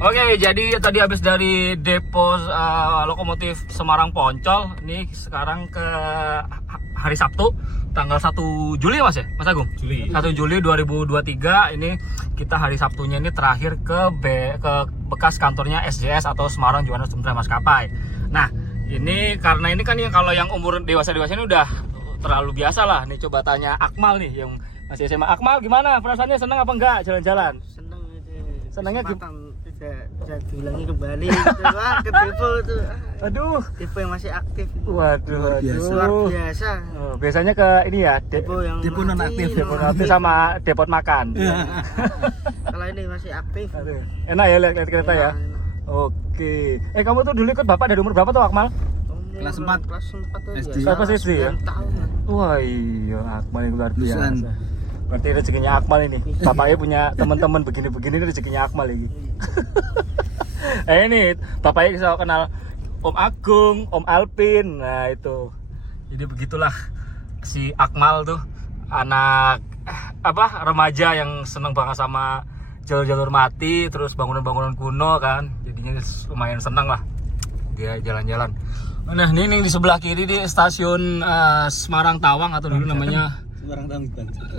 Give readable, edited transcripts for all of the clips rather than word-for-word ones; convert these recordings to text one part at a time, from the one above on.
Oke, jadi tadi habis dari depo lokomotif Semarang Poncol. Ini sekarang ke hari Sabtu, tanggal 1 Juli Mas ya, Mas Agung? Juli. 1 Juli 2023. Ini kita hari Sabtunya ini terakhir ke bekas kantornya SJS atau Semarang Juwana Sumtra Maskapai. Nah, ini karena ini kan kalau yang umur dewasa-dewasa ini udah terlalu biasa lah. Nih coba tanya Akmal nih yang masih SMA. Akmal gimana? Perasaannya senang apa enggak jalan-jalan? Seneng itu. Senangnya bisa diulangi kembali gitu. Wah, ke depo itu. Aduh, Depo yang masih aktif. waduh, Luar biasa. Oh, biasanya ke ini ya, Depo yang depo non aktif, depo aktif sama depot makan. Kalau ini masih aktif. Aduh, enak ya lihat kereta ya. Enak. Oke. Kamu tuh dulu ikut bapak dari umur berapa tuh Akmal? Kelas 4. Kelas 4 tuh SD. Kelas SD ya? 9 tahun. Wah iya, Akmal yang luar biasa. Lulusan. Berarti rezekinya Akmal ini. Bapaknya punya teman-teman begini-begini, ini rezekinya Akmal ini. Ini bapaknya bisa kenal Om Agung, Om Alpin. Nah itu. Jadi begitulah si Akmal tuh anak remaja yang seneng banget sama jalur-jalur mati, terus bangunan-bangunan kuno kan. Jadinya lumayan seneng lah dia jalan-jalan. Nah ini di sebelah kiri di stasiun Semarang Tawang atau dulu namanya Semarang Tawang.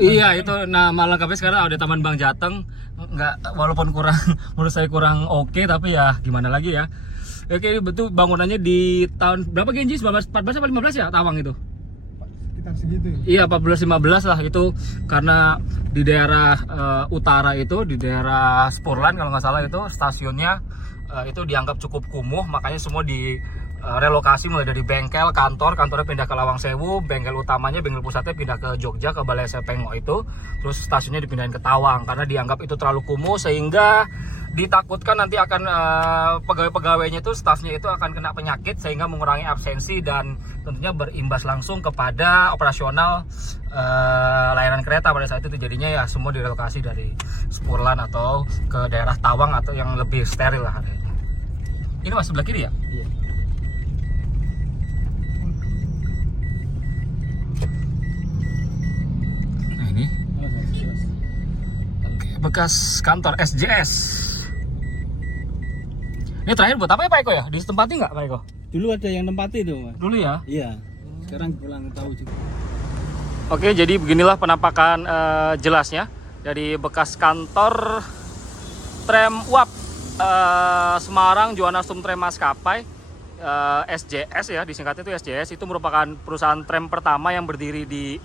iya itu. Nah malah kafe sekarang ada Taman Bang Jateng. Nggak, walaupun kurang menurut saya kurang oke, tapi ya gimana lagi ya. Oke, betul bangunannya di tahun berapa Genji? 14 atau 15 ya Tawang itu? Kita segitu. Iya 14-15 lah itu, karena di daerah utara itu di daerah Spurlan kalau nggak salah itu stasiunnya itu dianggap cukup kumuh, makanya semua di relokasi mulai dari bengkel, kantornya pindah ke Lawang Sewu, bengkel utamanya, bengkel pusatnya pindah ke Jogja ke Balai Sepengo itu, terus stasiunnya dipindahin ke Tawang karena dianggap itu terlalu kumuh sehingga ditakutkan nanti akan pegawai-pegawainya itu stafnya itu akan kena penyakit sehingga mengurangi absensi dan tentunya berimbas langsung kepada operasional layanan kereta pada saat itu. Jadinya ya semua direlokasi dari Spurlan atau ke daerah Tawang atau yang lebih steril lah harusnya. Ini Mas sebelah kiri ya? Iya. Nah ini bekas kantor SJS. Ini terakhir buat apa ya Pak Eko ya? Ditempati nggak Pak Eko? Dulu ada yang tempati itu, Mas. Dulu ya? Iya. Sekarang kurang tahu juga. Oke, jadi beginilah penampakan jelasnya dari bekas kantor Tram Uap Semarang Juwana Sumtra Maskapai, SJS ya, disingkatnya itu SJS. Itu merupakan perusahaan tram pertama yang berdiri di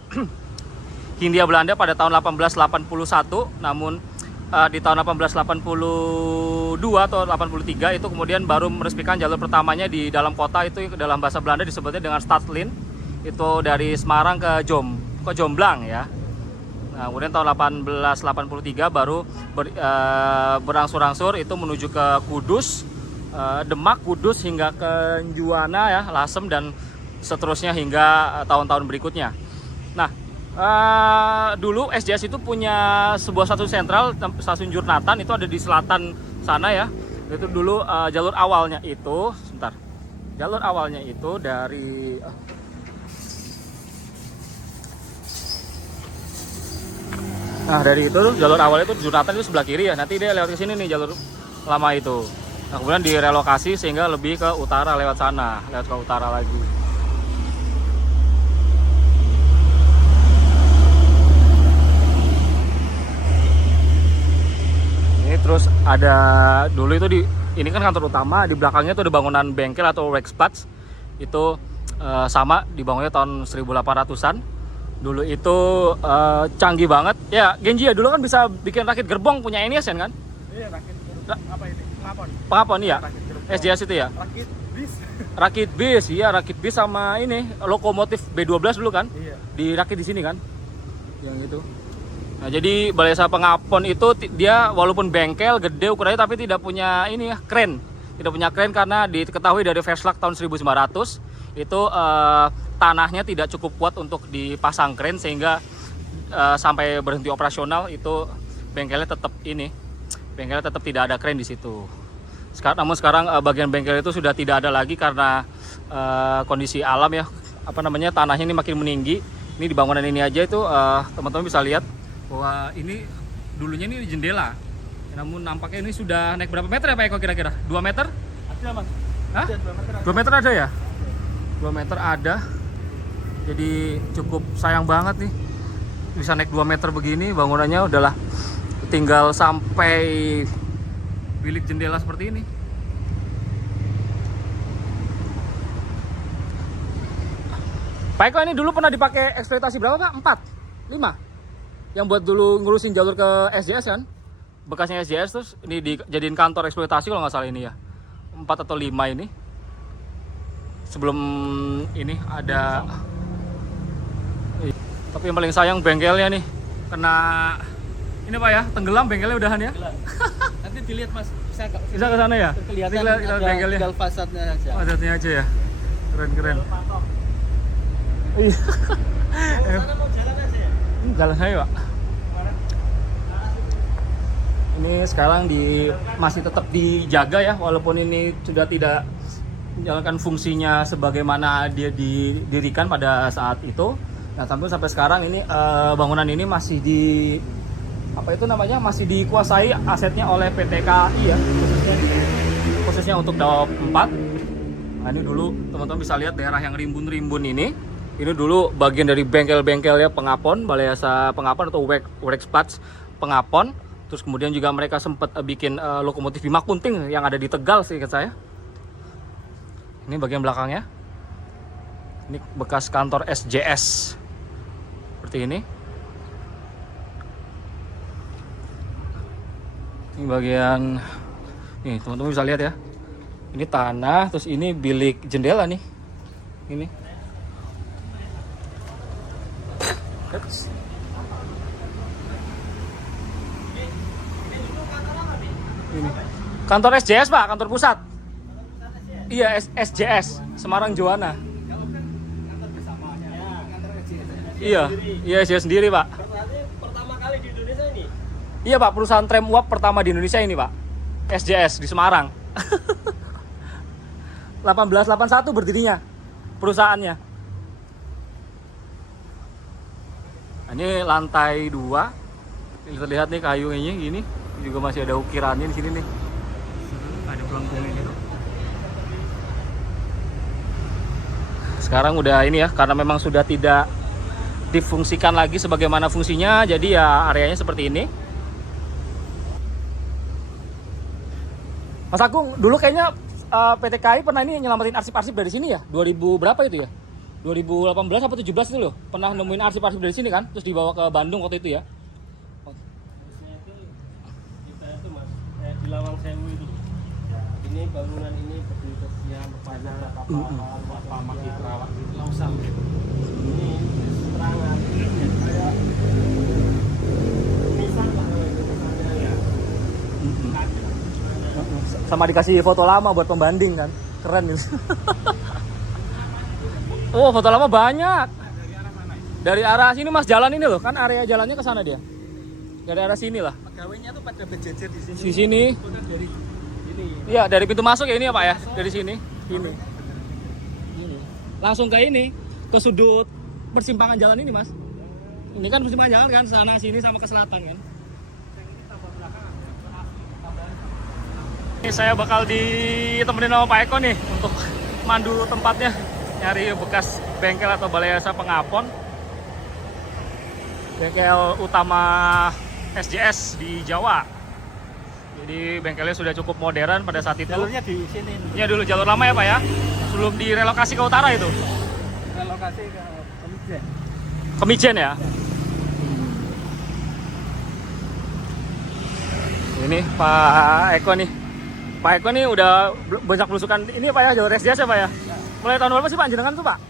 Hindia Belanda pada tahun 1881, namun di tahun 1882 atau 83 itu kemudian baru meresmikan jalur pertamanya di dalam kota, itu dalam bahasa Belanda disebutnya dengan Stadslijn, itu dari Semarang ke Jomblang ya. Nah, kemudian tahun 1883 baru berangsur-angsur itu menuju ke Kudus, Demak, Kudus hingga ke Juwana ya, Lasem dan seterusnya hingga tahun-tahun berikutnya. Nah, dulu SJS itu punya sebuah stasiun sentral, stasiun Jurnatan, itu ada di selatan sana ya. Itu dulu jalur awalnya itu, jalur awalnya itu dari dari itu jalur awalnya itu Jurnatan itu sebelah kiri ya. Nanti dia lewat ke sini nih jalur lama itu. Nah, kemudian direlokasi sehingga lebih ke utara lewat sana, lewat ke utara lagi. Terus ada dulu itu ini kan kantor utama, di belakangnya itu ada bangunan bengkel atau workspats. Itu sama dibangunnya tahun 1800-an. Dulu itu canggih banget. Ya, Genji ya dulu kan bisa bikin rakit gerbong punya Enies kan? Iya, rakit. Apa ini? Pengapon ya? SJS itu ya? Rakit bis. Rakit bis, iya rakit bis sama ini lokomotif B12 dulu kan? Iya. Dirakit di sini kan? Yang itu. Nah, jadi Balai Desa Pengapon itu dia walaupun bengkel gede ukurannya tapi tidak punya ini ya, kren. Tidak punya kren karena diketahui dari Verslak tahun 1900 itu tanahnya tidak cukup kuat untuk dipasang kren sehingga sampai berhenti operasional itu bengkelnya tetap tidak ada kren di situ. Namun sekarang bagian bengkel itu sudah tidak ada lagi karena kondisi alam ya, tanahnya ini makin meninggi. Ini di bangunan ini aja itu teman-teman bisa lihat bahwa ini dulunya ini jendela Namun nampaknya ini sudah naik berapa meter ya Pak Eko kira-kira? 2 meter? Ada mas. Hah? Ada 2 meter. 2 meter ada ya? 2 meter ada. Jadi cukup sayang banget nih. Bisa naik 2 meter begini, bangunannya udahlah tinggal sampai bilik jendela seperti ini. Pak Eko ini dulu pernah dipakai eksploitasi berapa Pak? 4? 5? Yang buat dulu ngurusin jalur ke SJS kan? Bekasnya SJS, terus ini dijadiin kantor eksploitasi kalau nggak salah ini ya. 4 atau 5 ini. Sebelum ini ada. Tapi yang paling sayang bengkelnya nih kena ini Pak ya, tenggelam bengkelnya udahan ya. Nanti dilihat mas. Bisa ke sana ya? Kelihatan Kita ada bengkelnya. tinggal fasadnya aja. Fasadnya aja ya. Keren. Iya. Sana mau jalan aja ya? Jalan aja Pak. Ini sekarang masih tetap dijaga ya, walaupun ini sudah tidak menjalankan fungsinya sebagaimana dia didirikan pada saat itu. Nah, sampai sekarang ini bangunan ini masih masih dikuasai asetnya oleh PT KAI ya, khususnya untuk Daop 4. Nah, ini dulu teman-teman bisa lihat daerah yang rimbun-rimbun ini. Ini dulu bagian dari bengkel-bengkelnya Pengapon, Balai Jasa Pengapon atau Workspats Pengapon. Terus kemudian juga mereka sempat bikin lokomotif Bima Kunting yang ada di Tegal sih ingat saya. Ini bagian belakangnya. Ini bekas kantor SJS. Seperti ini. Ini bagian, nih teman-teman bisa lihat ya. Ini tanah, terus ini bilik jendela nih. Ini. Ini. Kantor SJS Pak, kantor pusat. Iya, SJS, Semarang Juwana. Iya, SJS sendiri Pak. Berarti pertama kali di Indonesia ini? Iya Pak, perusahaan tram uap pertama di Indonesia ini Pak. SJS di Semarang. 1881 berdirinya perusahaannya. Nah, ini lantai 2. Ini terlihat nih kayunya gini. Juga masih ada ukirannya di sini nih. Ada pelengkungnya gitu. Sekarang udah ini ya, karena memang sudah tidak difungsikan lagi sebagaimana fungsinya, jadi ya areanya seperti ini. Mas Agung, dulu kayaknya PT KAI pernah ini nyelamatin arsip-arsip dari sini ya? 2000 berapa itu ya? 2018 atau 17 itu loh. Pernah nemuin arsip-arsip dari sini kan? Terus dibawa ke Bandung waktu itu ya? Di Lawang Sewu itu. Ini bangunan ini berdiri kesian pada kapal masih terawat di Lausam. Ini serangan kayak nisan lah misalnya ya. Sama dikasih foto lama buat pembanding kan? Keren gitu. Oh, foto lama banyak. Dari arah sini Mas, jalan ini loh, kan area jalannya ke sana dia. Dari arah sini lah. Pegawainya tuh pada berjejer di sini. Di sini. Dari ini. Iya, dari pintu masuk ya ini ya Pak ya? Dari sini. Ini. Langsung ke ini, ke sudut persimpangan jalan ini Mas. Ini kan persimpangan jalan kan, sana sini sama ke selatan kan. Ini saya bakal ditemenin sama Pak Eko nih untuk mandu tempatnya, nyari bekas bengkel atau Balai Jasa Pengapon. Bengkel utama SJS di Jawa. Jadi bengkelnya sudah cukup modern pada saat itu. Jalurnya di sini. Ya dulu jalur lama ya Pak ya? Sebelum direlokasi ke utara itu? Relokasi ke Kemijen. Kemijen ya? Ini Pak Eko nih. Pak Eko nih udah banyak belusukan ini Pak ya, jalur SJS ya Pak ya? Mulai tahun berapa sih Pak jenengan tuh Pak?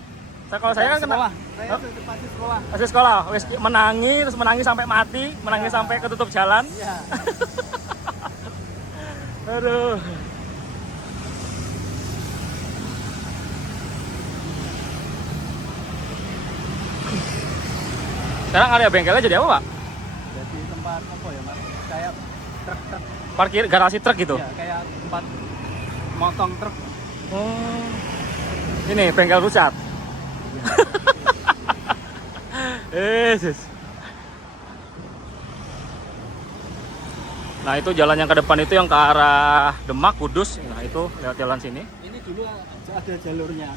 Kalau saya kan kena Saya masih sekolah. masih sekolah, terus menangi sampai mati, menangi sampai ketutup jalan. Iya. Aduh. Sekarang area bengkelnya jadi apa Pak? Jadi tempat apa ya Mas? Kayak truk-truk. Parkir garasi truk gitu? Ya, kayak tempat motong truk. Oh. Ini bengkel rusak. Yesus. Nah itu jalan yang ke depan itu yang ke arah Demak, Kudus. Nah itu lewat jalan sini. Ini dulu ada jalurnya.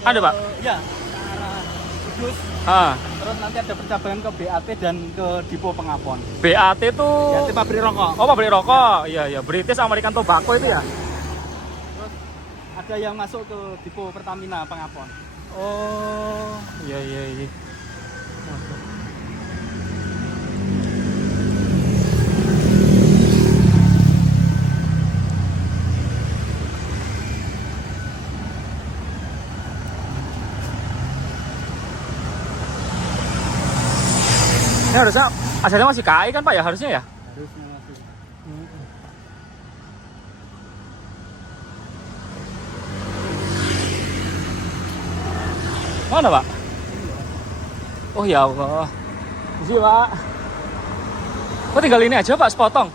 Ada Pak? Ya, ke arah Kudus. Ah, Terus nanti ada percabangan ke BAT dan ke Dipo Pengapon. BAT itu BAT pabrik rokok. oh pabrik rokok. Iya iya, British American Tobacco itu ya. Terus ada yang masuk ke Dipo Pertamina Pengapon. Oh, iya iya iya. Ini harusnya asalnya masih KAI kan Pak ya harusnya ya? Harusnya masih. Mana Pak? Oh ya Allah. Sih Pak. Kok tinggal ini aja Pak, sepotong?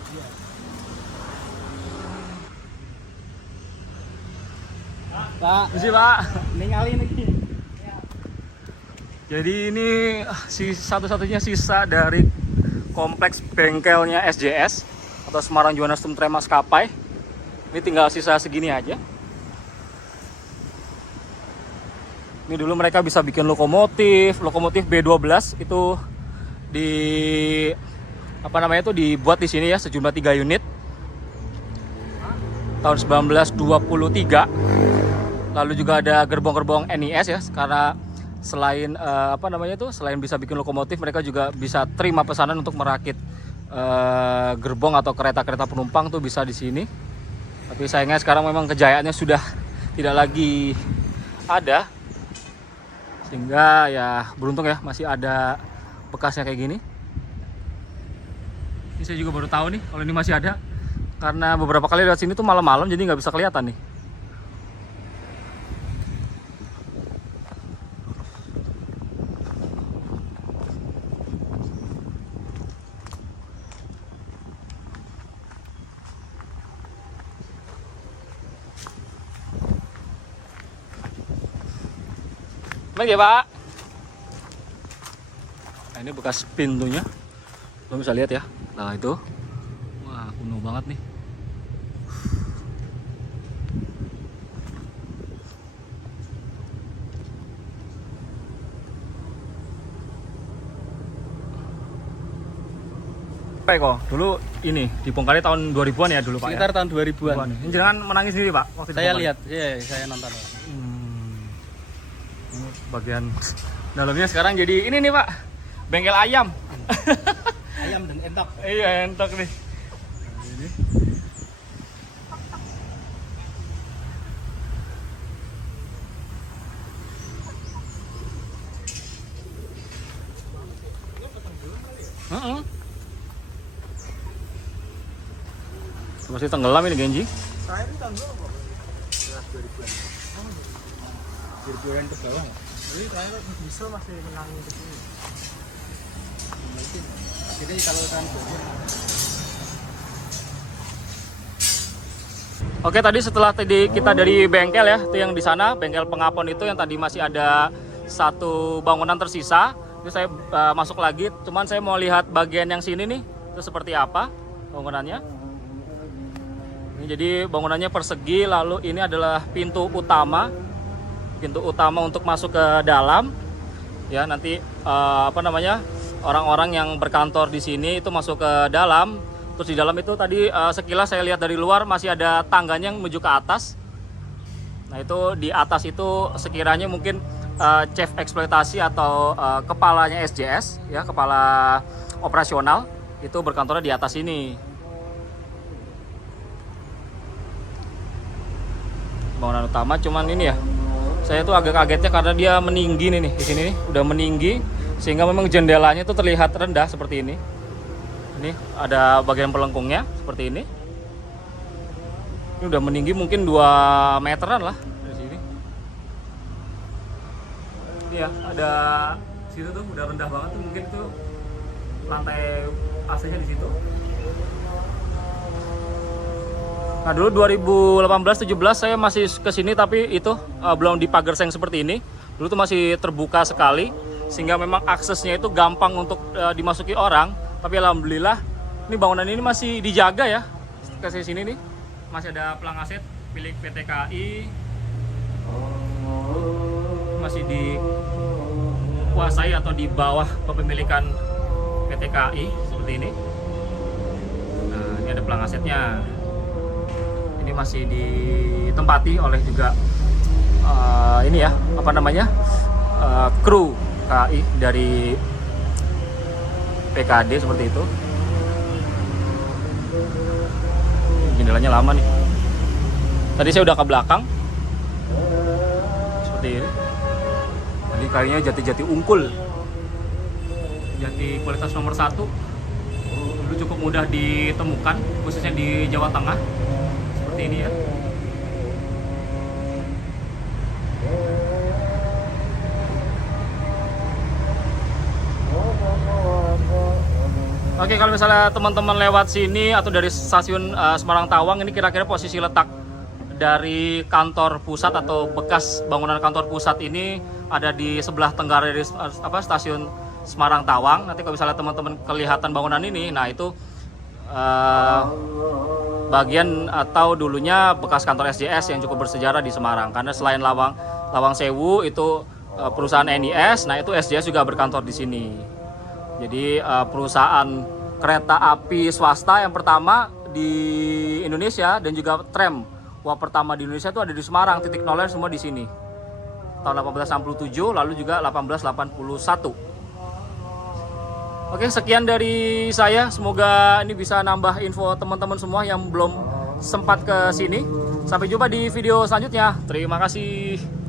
Pak, Sih Pak. ningali nih. Jadi ini satu-satunya sisa dari kompleks bengkelnya SJS atau Semarang Juwana Stum Tram Maskapai. Ini tinggal sisa segini aja. Ini dulu mereka bisa bikin lokomotif B12 itu di apa namanya itu dibuat di sini ya sejumlah 3 unit tahun 1923. Lalu juga ada gerbong-gerbong NIS ya karena selain apa namanya itu selain bisa bikin lokomotif mereka juga bisa terima pesanan untuk merakit gerbong atau kereta-kereta penumpang tuh bisa di sini. Tapi sayangnya sekarang memang kejayaannya sudah tidak lagi ada. Sehingga ya beruntung ya masih ada bekasnya kayak gini. Ini saya juga baru tahu nih kalau ini masih ada. Karena beberapa kali lewat sini tuh malam-malam jadi nggak bisa kelihatan nih. Baik ya Pak. Nah, ini bekas pintunya. Lo bisa lihat ya. Nah itu. Wah kuno banget nih. Pak Eko, dulu ini dibongkarnya tahun 2000-an ya dulu Pak Sekitar ya? tahun 2000-an. Ini jangan menangis sendiri Pak waktu Saya dibongkar. lihat, ya, saya nonton. Ini bagian dalamnya sekarang jadi ini nih Pak, bengkel ayam. Ayam dan entok. Iya entok nih. Ini. Masih tenggelam ini Genji. Saya ini tahun berapa? 2000-an ke bawah. Jadi saya bisa masih menangin ke sini. Mungkin. Jadi kalau tahun Oke, tadi setelah kita dari bengkel ya, itu yang di sana, bengkel Pengapon itu yang tadi masih ada satu bangunan tersisa. Itu saya masuk lagi, cuman saya mau lihat bagian yang sini nih, itu seperti apa bangunannya. Ini jadi bangunannya persegi, lalu ini adalah pintu utama untuk masuk ke dalam. Ya, nanti apa namanya? Orang-orang yang berkantor di sini itu masuk ke dalam. Terus di dalam itu tadi sekilas saya lihat dari luar masih ada tangganya yang menuju ke atas. Nah itu di atas itu sekiranya mungkin chief eksploitasi atau kepalanya SJS ya, kepala operasional itu berkantornya di atas ini. Bangunan utama cuman ini ya. Saya tuh agak kagetnya karena dia meninggi nih di sini nih, udah meninggi sehingga memang jendelanya itu terlihat rendah seperti ini. Ini ada bagian pelengkungnya seperti ini. Ini udah meninggi mungkin 2 meteran lah dari sini. Ini ya, ada situ tuh udah rendah banget tuh, mungkin tuh lantai AC-nya di situ. Nah dulu 2018-17 saya masih kesini tapi itu belum dipagar seng seperti ini. Dulu tuh masih terbuka sekali sehingga memang aksesnya itu gampang untuk dimasuki orang. Tapi alhamdulillah Ini bangunan ini masih dijaga ya. Ke sini nih masih ada pelang aset milik PT KAI. Masih dikuasai atau di bawah kepemilikan PT KAI seperti ini. Nah, ini ada pelang asetnya. Ini masih ditempati oleh juga ini ya, apa namanya, kru KAI dari PKD seperti itu. Jendelanya lama nih. Tadi saya udah ke belakang seperti ini. Tadi kayaknya jati-jati unggul, jati kualitas nomor 1. Dulu cukup mudah ditemukan, khususnya di Jawa Tengah seperti ini ya. Oke, kalau misalnya teman-teman lewat sini atau dari stasiun Semarang Tawang, ini kira-kira posisi letak dari kantor pusat atau bekas bangunan kantor pusat ini ada di sebelah tenggara dari stasiun Semarang Tawang. Nanti kalau misalnya teman-teman kelihatan bangunan ini, nah itu bagian atau dulunya bekas kantor SJS yang cukup bersejarah di Semarang. Karena selain Lawang Sewu itu perusahaan NIS, nah itu SJS juga berkantor di sini. Jadi perusahaan kereta api swasta yang pertama di Indonesia dan juga tram wah pertama di Indonesia itu ada di Semarang, titik nolnya semua di sini. Tahun 1867 lalu juga 1881. Oke, sekian dari saya. Semoga ini bisa nambah info teman-teman semua yang belum sempat ke sini. Sampai jumpa di video selanjutnya. Terima kasih.